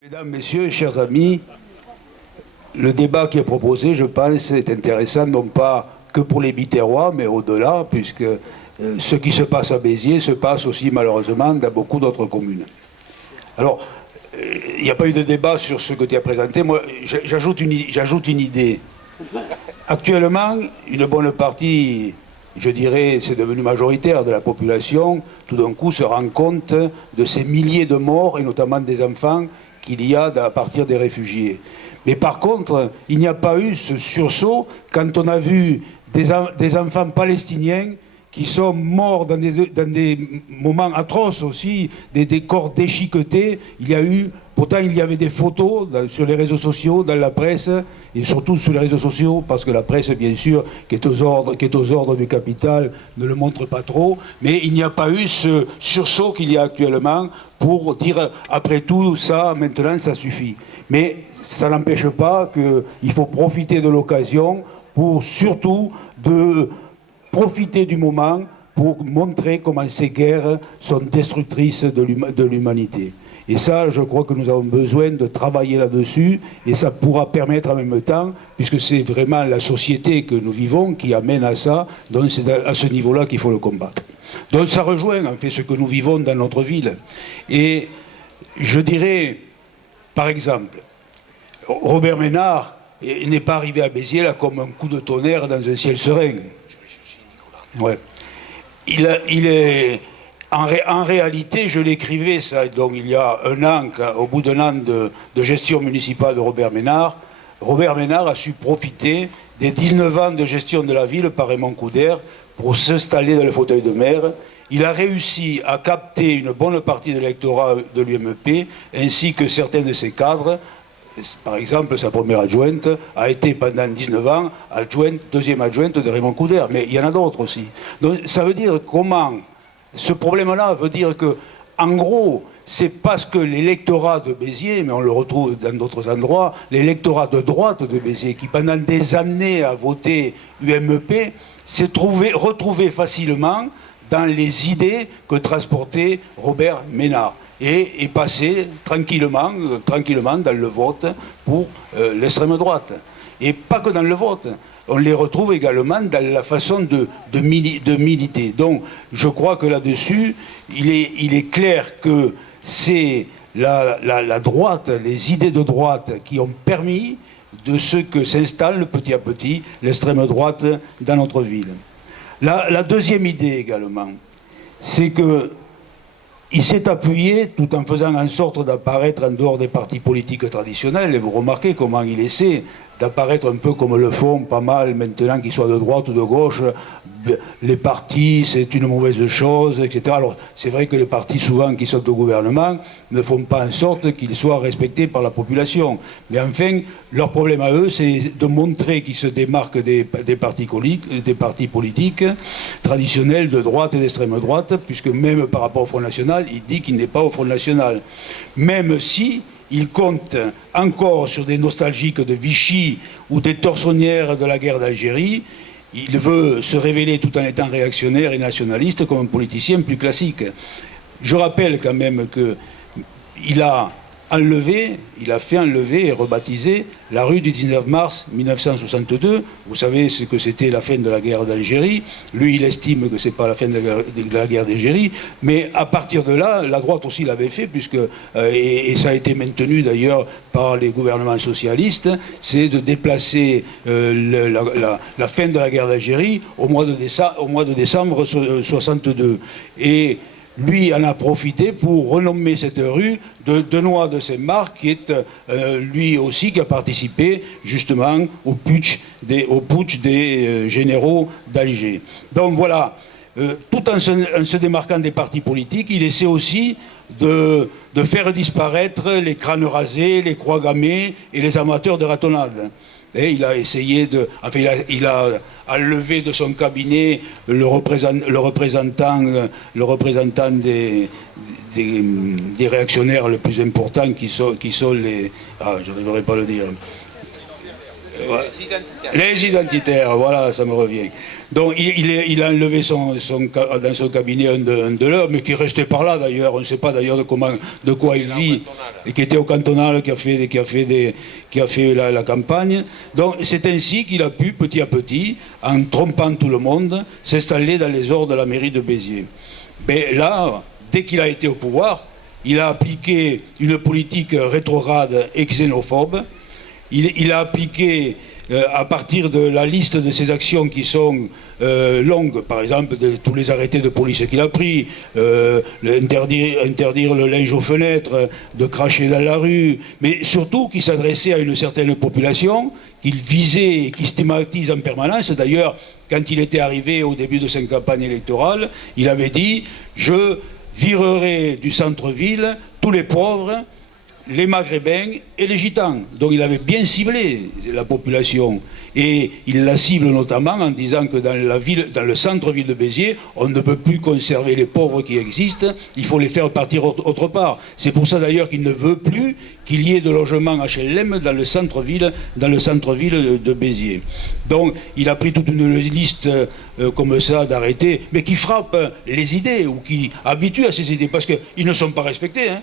Mesdames, Messieurs, chers amis, le débat qui est proposé, je pense, est intéressant, non pas que pour les Biterrois, mais au-delà, puisque ce qui se passe à Béziers se passe aussi malheureusement dans beaucoup d'autres communes. Alors, il n'y a pas eu de débat sur ce que tu as présenté. Moi, j'ajoute une idée. Actuellement, une bonne partie, je dirais, c'est devenu majoritaire de la population, tout d'un coup se rend compte de ces milliers de morts, et notamment des enfants, qu'il y a à partir des réfugiés. Mais par contre, il n'y a pas eu ce sursaut quand on a vu des enfants palestiniens qui sont morts dans des moments atroces aussi, des corps déchiquetés. Pourtant il y avait des photos sur les réseaux sociaux, dans la presse, et surtout sur les réseaux sociaux, parce que la presse, bien sûr, qui est aux ordres du capital, ne le montre pas trop, mais il n'y a pas eu ce sursaut qu'il y a actuellement pour dire, après tout ça, maintenant ça suffit. Mais ça n'empêche pas qu'il faut profiter de l'occasion pour surtout profiter du moment pour montrer comment ces guerres sont destructrices de l'humanité. Et ça, je crois que nous avons besoin de travailler là-dessus, et ça pourra permettre en même temps, puisque c'est vraiment la société que nous vivons qui amène à ça, donc c'est à ce niveau-là qu'il faut le combattre. Donc ça rejoint en fait ce que nous vivons dans notre ville. Et je dirais, par exemple, Robert Ménard n'est pas arrivé à Béziers là comme un coup de tonnerre dans un ciel serein. Ouais. Il est en réalité, je l'écrivais ça, donc il y a un an, au bout d'un an de gestion municipale de Robert Ménard a su profiter des 19 ans de gestion de la ville par Raymond Couder pour s'installer dans le fauteuil de maire. Il a réussi à capter une bonne partie de l'électorat de l'UMP, ainsi que certains de ses cadres. Par exemple, sa première adjointe a été pendant 19 ans deuxième adjointe de Raymond Couder, mais il y en a d'autres aussi. Donc ça veut dire comment, ce problème-là veut dire que, en gros, c'est parce que l'électorat de Béziers, mais on le retrouve dans d'autres endroits, l'électorat de droite de Béziers, qui pendant des années a voté UMP, s'est retrouvé facilement dans les idées que transportait Robert Ménard. Et est passé tranquillement dans le vote pour l'extrême droite. Et pas que dans le vote. On les retrouve également dans la façon de militer. Donc je crois que là-dessus, il est clair que c'est la droite, les idées de droite qui ont permis de ce que s'installe petit à petit l'extrême droite dans notre ville. La deuxième idée également, c'est que il s'est appuyé, tout en faisant en sorte d'apparaître en dehors des partis politiques traditionnels, et vous remarquez comment il essaie d'apparaître un peu comme le font pas mal maintenant, qu'ils soient de droite ou de gauche, les partis c'est une mauvaise chose, etc. Alors c'est vrai que les partis souvent qui sont au gouvernement ne font pas en sorte qu'ils soient respectés par la population. Mais enfin, leur problème à eux, c'est de montrer qu'ils se démarquent des partis politiques traditionnels de droite et d'extrême droite, puisque même par rapport au Front National, il dit qu'il n'est pas au Front National. Même si il compte encore sur des nostalgiques de Vichy ou des tortionnaires de la guerre d'Algérie. Il veut se révéler tout en étant réactionnaire et nationaliste comme un politicien plus classique. Je rappelle quand même qu'il a fait enlever et rebaptiser la rue du 19 mars 1962. Vous savez ce que c'était la fin de la guerre d'Algérie. Lui, il estime que c'est pas la fin de la guerre d'Algérie. Mais à partir de là, la droite aussi l'avait fait, et ça a été maintenu d'ailleurs par les gouvernements socialistes, c'est de déplacer la fin de la guerre d'Algérie au mois de décembre 62. Et lui en a profité pour renommer cette rue de Benoît de Saint-Marc, qui est lui aussi qui a participé justement au putsch des généraux d'Alger. Donc voilà, tout en se démarquant des partis politiques, il essaie aussi de faire disparaître les crânes rasés, les croix gammées et les amateurs de ratonnade. Et il a essayé il a enlevé de son cabinet le représentant des réactionnaires les plus importants qui sont les... Ah, je n'arriverai pas à le dire. Les identitaires, voilà, ça me revient. Donc il a enlevé dans son cabinet un de leurs, mais qui restait par là d'ailleurs, on ne sait pas d'ailleurs de quoi il vit, et qui était au cantonal, qui a fait la campagne. Donc c'est ainsi qu'il a pu, petit à petit, en trompant tout le monde, s'installer dans les ordres de la mairie de Béziers. Mais là, dès qu'il a été au pouvoir, il a appliqué une politique rétrograde et xénophobe. Il a appliqué, à partir de la liste de ses actions qui sont longues, par exemple de tous les arrêtés de police qu'il a pris, interdire le linge aux fenêtres, de cracher dans la rue, mais surtout qui s'adressait à une certaine population, qu'il visait et qui stigmatise en permanence. D'ailleurs, quand il était arrivé au début de sa campagne électorale, il avait dit « Je virerai du centre-ville tous les pauvres, les maghrébins et les gitans ». Donc il avait bien ciblé la population. Et il la cible notamment en disant que dans le centre-ville de Béziers, on ne peut plus conserver les pauvres qui existent, il faut les faire partir autre part. C'est pour ça d'ailleurs qu'il ne veut plus qu'il y ait de logements HLM dans le centre-ville de Béziers. Donc il a pris toute une liste comme ça d'arrêtés, mais qui frappent les idées ou qui habituent à ces idées, parce qu'ils ne sont pas respectés, hein.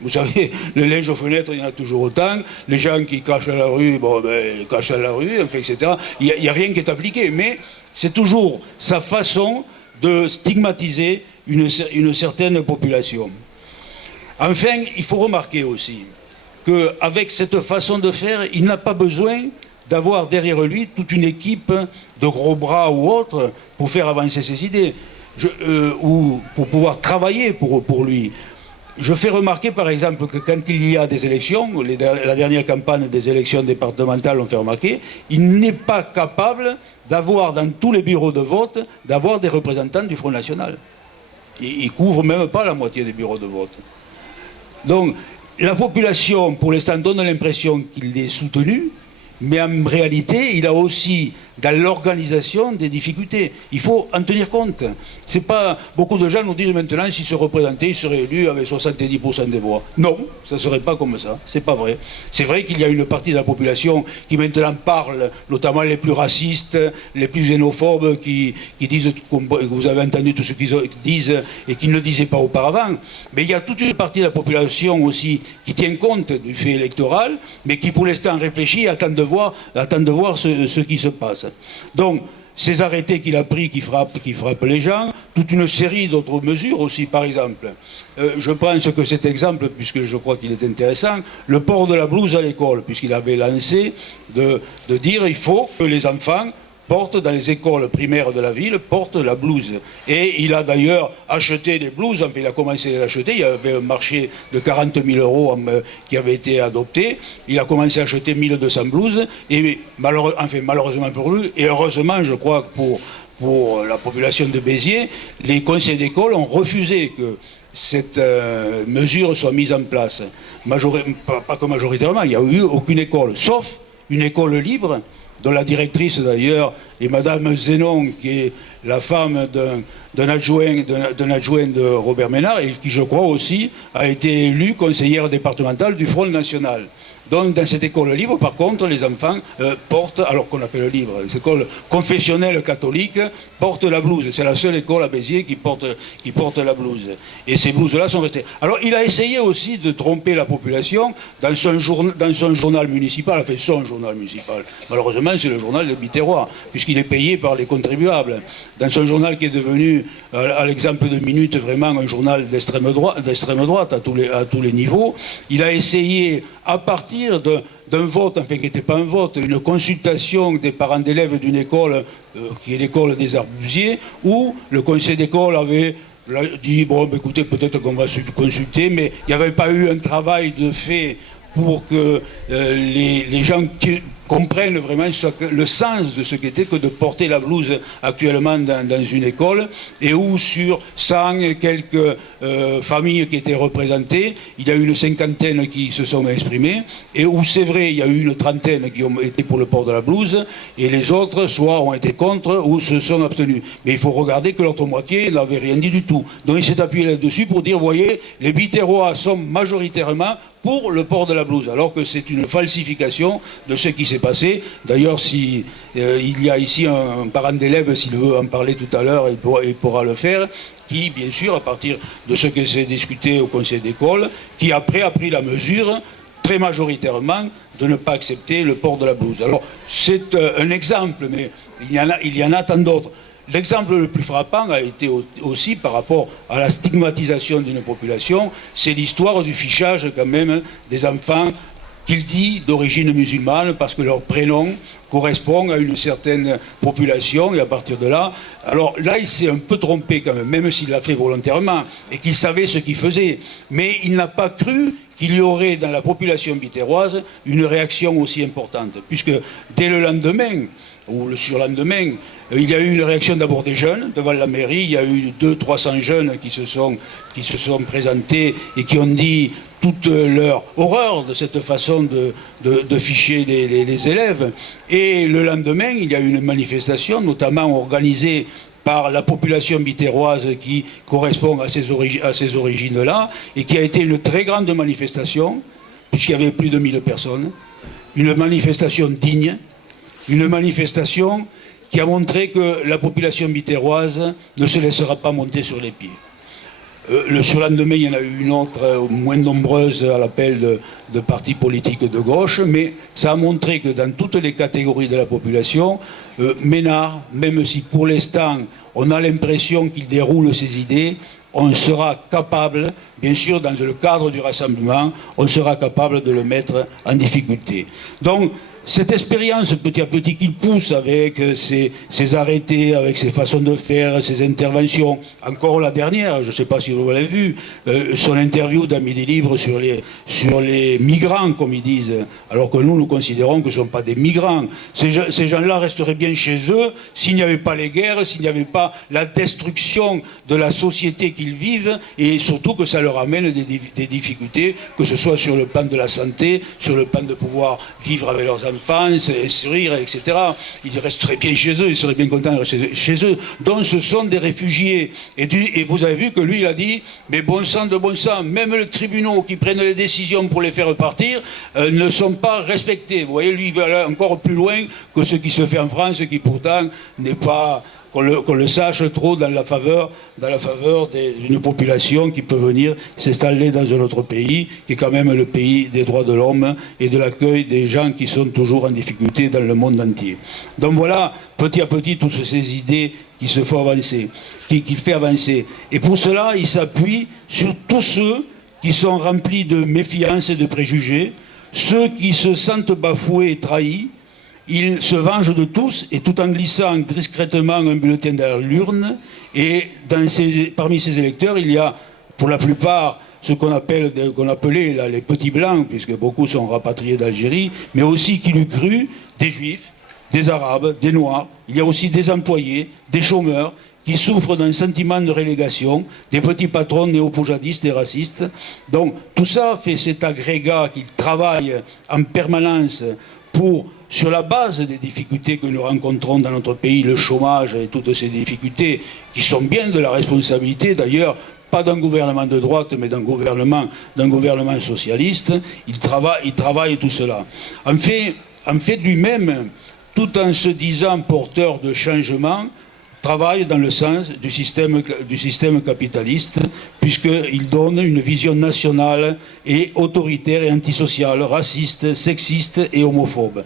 Vous savez, le linge aux fenêtres, il y en a toujours autant. Les gens qui cachent à la rue, bon, ben, cachent à la rue, enfin, etc. Il n'y a rien qui est appliqué. Mais c'est toujours sa façon de stigmatiser une certaine population. Enfin, il faut remarquer aussi qu'avec cette façon de faire, il n'a pas besoin d'avoir derrière lui toute une équipe de gros bras ou autres pour faire avancer ses idées, ou pour pouvoir travailler pour lui. Je fais remarquer par exemple que quand il y a des élections, la dernière campagne des élections départementales on fait remarquer, il n'est pas capable d'avoir dans tous les bureaux de vote, d'avoir des représentants du Front National. Il ne couvre même pas la moitié des bureaux de vote. Donc la population pour l'instant donne l'impression qu'il est soutenu, mais en réalité il a aussi dans l'organisation des difficultés. Il faut en tenir compte. C'est pas... Beaucoup de gens nous disent maintenant s'il se représentait, il serait élu avec 70% des voix. Non, ça ne serait pas comme ça. C'est pas vrai. C'est vrai qu'il y a une partie de la population qui maintenant parle, notamment les plus racistes, les plus xénophobes, qui disent, vous avez entendu tout ce qu'ils disent et qu'ils ne disaient pas auparavant. Mais il y a toute une partie de la population aussi qui tient compte du fait électoral, mais qui pour l'instant réfléchit et attend de voir ce qui se passe. Donc, ces arrêtés qu'il a pris qui frappent les gens, toute une série d'autres mesures aussi, par exemple. Je pense que cet exemple, puisque je crois qu'il est intéressant, le port de la blouse à l'école, puisqu'il avait lancé de dire il faut que les enfants portent dans les écoles primaires de la ville, portent la blouse. Et il a d'ailleurs acheté des blouses, enfin il a commencé à les acheter, il y avait un marché de 40 000 € qui avait été adopté, il a commencé à acheter 1200 blouses, et malheureusement pour lui, et heureusement je crois pour la population de Béziers, les conseils d'école ont refusé que cette mesure soit mise en place. Pas que majoritairement, il n'y a eu aucune école, sauf une école libre, dont la directrice d'ailleurs est Madame Zénon, qui est la femme d'un adjoint de Robert Ménard, et qui je crois aussi a été élue conseillère départementale du Front National. Donc dans cette école libre, par contre, les enfants portent, alors qu'on appelle libre, les écoles confessionnelles catholiques portent la blouse. C'est la seule école à Béziers qui porte la blouse. Et ces blouses-là sont restées. Alors il a essayé aussi de tromper la population dans son journal municipal, enfin son journal municipal. Malheureusement, c'est le journal des Biterrois, puisqu'il est payé par les contribuables. Dans son journal qui est devenu, à l'exemple de Minute, vraiment un journal d'extrême droite à tous les niveaux, il a essayé, à partir d'un vote, enfin qui n'était pas un vote, une consultation des parents d'élèves d'une école, qui est l'école des Arbusiers, où le conseil d'école avait dit, bon, écoutez, peut-être qu'on va se consulter, mais il n'y avait pas eu un travail de fait pour que les gens comprennent vraiment le sens de ce qu'était que de porter la blouse actuellement dans une école, et où sur 100 et quelques familles qui étaient représentées, il y a eu une cinquantaine qui se sont exprimées, et où c'est vrai, il y a eu une trentaine qui ont été pour le port de la blouse, et les autres soit ont été contre ou se sont abstenus. Mais il faut regarder que l'autre moitié n'avait rien dit du tout. Donc il s'est appuyé là-dessus pour dire, voyez, les Biterrois sont majoritairement pour le port de la blouse, alors que c'est une falsification de ce qui s'est s'est passé. D'ailleurs, si il y a ici un parent d'élève, s'il veut en parler tout à l'heure, il pourra le faire, qui, bien sûr, à partir de ce que s'est discuté au conseil d'école, qui après a pris la mesure, très majoritairement, de ne pas accepter le port de la blouse. Alors, c'est un exemple, mais il y en a tant d'autres. L'exemple le plus frappant a été aussi par rapport à la stigmatisation d'une population, c'est l'histoire du fichage quand même des enfants qu'il dit d'origine musulmane parce que leur prénom correspond à une certaine population et à partir de là, alors là il s'est un peu trompé quand même s'il l'a fait volontairement et qu'il savait ce qu'il faisait, mais il n'a pas cru qu'il y aurait dans la population biterroise une réaction aussi importante, puisque dès le lendemain, ou le surlendemain, il y a eu une réaction d'abord des jeunes devant la mairie, il y a eu 200-300 jeunes qui se sont présentés et qui ont dit toute leur horreur de cette façon de ficher les élèves. Et le lendemain, il y a eu une manifestation, notamment organisée par la population biterroise qui correspond à ces origines-là, et qui a été une très grande manifestation, puisqu'il y avait plus de 1000 personnes, une manifestation digne, une manifestation qui a montré que la population biterroise ne se laissera pas monter sur les pieds. Le surlendemain, il y en a eu une autre, moins nombreuse, à l'appel de partis politiques de gauche, mais ça a montré que dans toutes les catégories de la population, Ménard, même si pour l'instant on a l'impression qu'il déroule ses idées, on sera capable, bien sûr dans le cadre du rassemblement, on sera capable de le mettre en difficulté. Donc, cette expérience petit à petit qu'il pousse avec ses arrêtés, avec ses façons de faire, ses interventions, encore la dernière, je ne sais pas si vous l'avez vu, son interview dans Midi Libre sur les migrants, comme ils disent, alors que nous considérons que ce ne sont pas des migrants. Ces gens-là resteraient bien chez eux s'il n'y avait pas les guerres, s'il n'y avait pas la destruction de la société qu'ils vivent, et surtout que ça leur amène des difficultés, que ce soit sur le plan de la santé, sur le plan de pouvoir vivre avec leurs enfants, sourire, etc. Ils resteraient bien chez eux, ils seraient bien contents de rester chez eux. Donc ce sont des réfugiés. Et vous avez vu que lui, il a dit, mais bon sang de bon sang, même les tribunaux qui prennent les décisions pour les faire partir ne sont pas respectés. Vous voyez, lui, il va aller encore plus loin que ce qui se fait en France, qui pourtant n'est pas... qu'on le sache trop dans la faveur d'une population qui peut venir s'installer dans un autre pays, qui est quand même le pays des droits de l'homme et de l'accueil des gens qui sont toujours en difficulté dans le monde entier. Donc voilà, petit à petit, toutes ces idées qui se font avancer, qui fait avancer. Et pour cela, il s'appuie sur tous ceux qui sont remplis de méfiance et de préjugés, ceux qui se sentent bafoués et trahis. Il se venge de tous, et tout en glissant discrètement un bulletin dans l'urne, et parmi ses électeurs, il y a, pour la plupart, ce qu'on appelait là, les petits blancs, puisque beaucoup sont rapatriés d'Algérie, mais aussi qui l'eût cru, des juifs, des arabes, des noirs. Il y a aussi des employés, des chômeurs, qui souffrent d'un sentiment de relégation, des petits patrons néo-poujadistes et racistes. Donc tout ça fait cet agrégat qui travaille en permanence sur la base des difficultés que nous rencontrons dans notre pays, le chômage et toutes ces difficultés, qui sont bien de la responsabilité d'ailleurs, pas d'un gouvernement de droite, mais d'un gouvernement socialiste, il travaille tout cela. En fait lui-même, tout en se disant porteur de changement, travaille dans le sens du système capitaliste, puisqu'il donne une vision nationale et autoritaire et antisociale, raciste, sexiste et homophobe.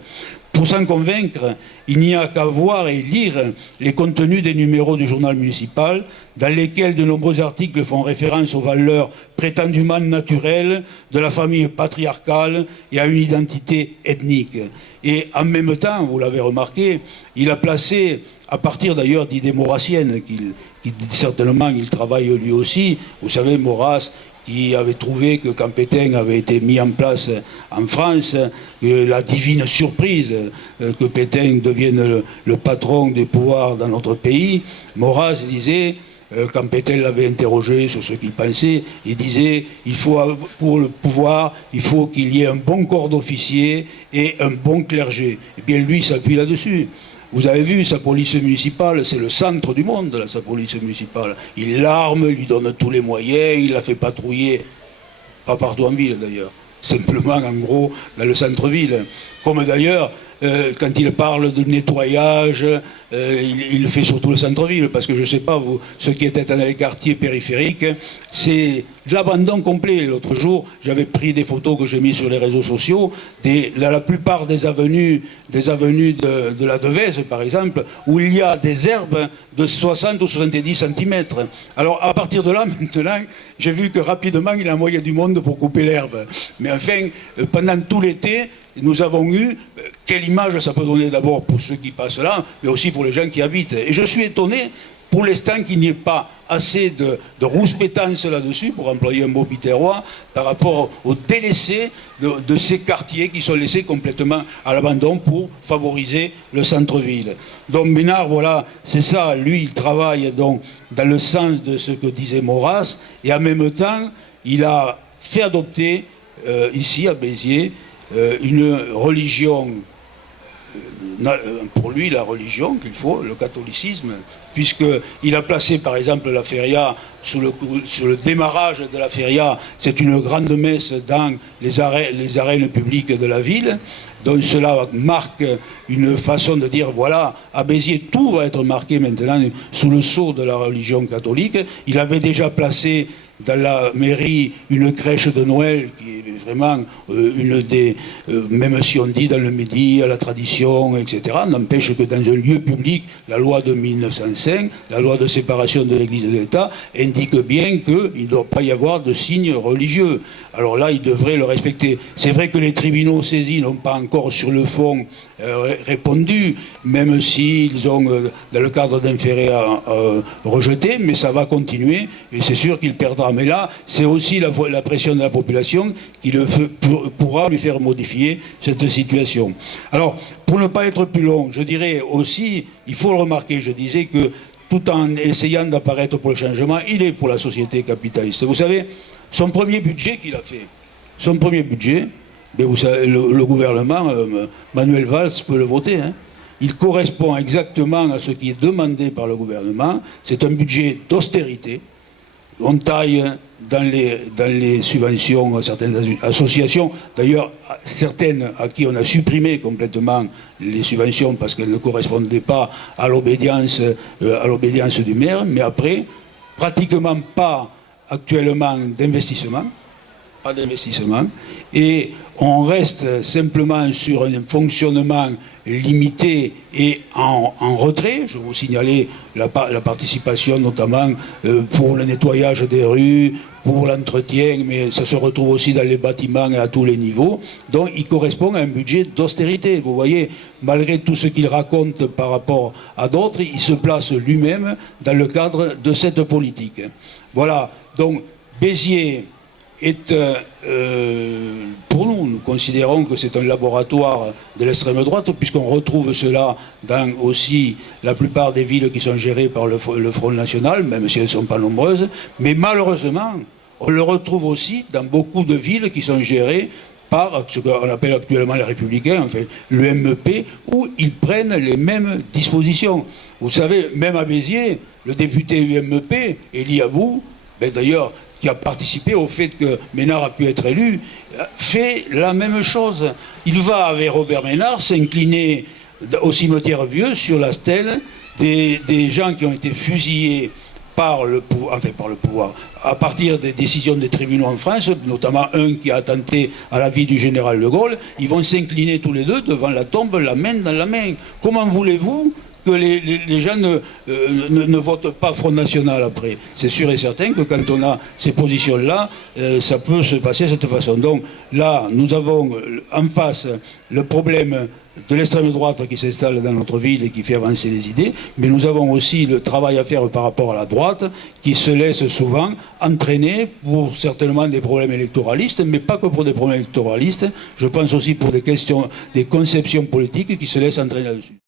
Pour s'en convaincre, il n'y a qu'à voir et lire les contenus des numéros du journal municipal, dans lesquels de nombreux articles font référence aux valeurs prétendument naturelles de la famille patriarcale et à une identité ethnique. Et en même temps, vous l'avez remarqué, il a placé, à partir d'ailleurs d'idées maurassiennes, qui certainement il travaille lui aussi, vous savez, Maurras, qui avait trouvé que quand Pétain avait été mis en place en France, la divine surprise que Pétain devienne le patron des pouvoirs dans notre pays, Maurras disait, quand Pétain l'avait interrogé sur ce qu'il pensait, il disait, pour le pouvoir, il faut qu'il y ait un bon corps d'officiers et un bon clergé. Et bien lui, il s'appuie là-dessus. Vous avez vu, sa police municipale, c'est le centre du monde, là, sa police municipale. Il l'arme, lui donne tous les moyens, il la fait patrouiller, pas partout en ville d'ailleurs, simplement en gros dans le centre-ville. Comme d'ailleurs, quand il parle de nettoyage, il fait surtout le centre-ville, parce que je ne sais pas, vous, ceux qui étaient dans les quartiers périphériques, c'est de l'abandon complet. L'autre jour, j'avais pris des photos que j'ai mises sur les réseaux sociaux, la plupart des avenues de la Devèze, par exemple, où il y a des herbes de 60 ou 70 cm. Alors, à partir de là, maintenant, j'ai vu que rapidement, il envoyait du monde pour couper l'herbe. Mais enfin, pendant tout l'été, nous avons eu, quelle image ça peut donner d'abord pour ceux qui passent là, mais aussi pour les gens qui habitent. Et je suis étonné, pour l'instant, qu'il n'y ait pas assez de rouspétance là-dessus, pour employer un mot biterrois, par rapport aux délaissés de ces quartiers qui sont laissés complètement à l'abandon pour favoriser le centre-ville. Donc Ménard, voilà, c'est ça, lui, il travaille donc dans le sens de ce que disait Maurras, et en même temps, il a fait adopter, ici à Béziers, une religion, pour lui la religion qu'il faut, le catholicisme, puisqu'il a placé par exemple la feria sur le démarrage de la feria, c'est une grande messe dans les arènes publiques de la ville. Donc cela marque une façon de dire, voilà, à Béziers, tout va être marqué maintenant sous le sceau de la religion catholique. Il avait déjà placé dans la mairie une crèche de Noël qui est vraiment une des, même si on dit dans le Midi, à la tradition, etc., n'empêche que dans un lieu public, la loi de 1905, la loi de séparation de l'Église et de l'État, indique bien qu'il ne doit pas y avoir de signes religieux. Alors là, il devrait le respecter. C'est vrai que les tribunaux saisis n'ont pas encore sur le fond répondu, même s'ils ont, dans le cadre d'un ferré, rejeté, mais ça va continuer, et c'est sûr qu'il perdra. Mais là, c'est aussi la pression de la population qui pourra lui faire modifier cette situation. Alors, pour ne pas être plus long, je dirais aussi, il faut le remarquer, je disais que tout en essayant d'apparaître pour le changement, il est pour la société capitaliste. Vous savez, son premier budget qu'il a fait, son premier budget, ben vous savez, le gouvernement, Manuel Valls peut le voter, hein. Il correspond exactement à ce qui est demandé par le gouvernement. C'est un budget d'austérité. On taille dans les subventions à certaines associations, d'ailleurs certaines à qui on a supprimé complètement les subventions parce qu'elles ne correspondaient pas à l'obédience du maire, mais après, pratiquement pas actuellement d'investissement. Pas d'investissement, et on reste simplement sur un fonctionnement limité et en retrait. Je vous signalais la participation notamment pour le nettoyage des rues, pour l'entretien, mais ça se retrouve aussi dans les bâtiments et à tous les niveaux. Donc il correspond à un budget d'austérité. Vous voyez, malgré tout ce qu'il raconte par rapport à d'autres, il se place lui-même dans le cadre de cette politique. Voilà, donc Béziers est, pour nous considérons que c'est un laboratoire de l'extrême droite, puisqu'on retrouve cela dans aussi la plupart des villes qui sont gérées par le Front National, même si elles ne sont pas nombreuses, mais malheureusement, on le retrouve aussi dans beaucoup de villes qui sont gérées par ce qu'on appelle actuellement les Républicains, enfin le MEP, où ils prennent les mêmes dispositions. Vous savez, même à Béziers, le député UMP, Elie Abou, ben d'ailleurs, qui a participé au fait que Ménard a pu être élu, fait la même chose. Il va, avec Robert Ménard, s'incliner au cimetière vieux sur la stèle des gens qui ont été fusillés par le pouvoir, à partir des décisions des tribunaux en France, notamment un qui a attenté à la vie du général de Gaulle. Ils vont s'incliner tous les deux devant la tombe, la main dans la main. Comment voulez-vous que les gens ne votent pas Front National après? C'est sûr et certain que quand on a ces positions-là, ça peut se passer de cette façon. Donc là, nous avons en face le problème de l'extrême droite qui s'installe dans notre ville et qui fait avancer les idées, mais nous avons aussi le travail à faire par rapport à la droite, qui se laisse souvent entraîner pour certainement des problèmes électoralistes, mais pas que pour des problèmes électoralistes, je pense aussi pour des questions, des conceptions politiques qui se laissent entraîner là-dessus.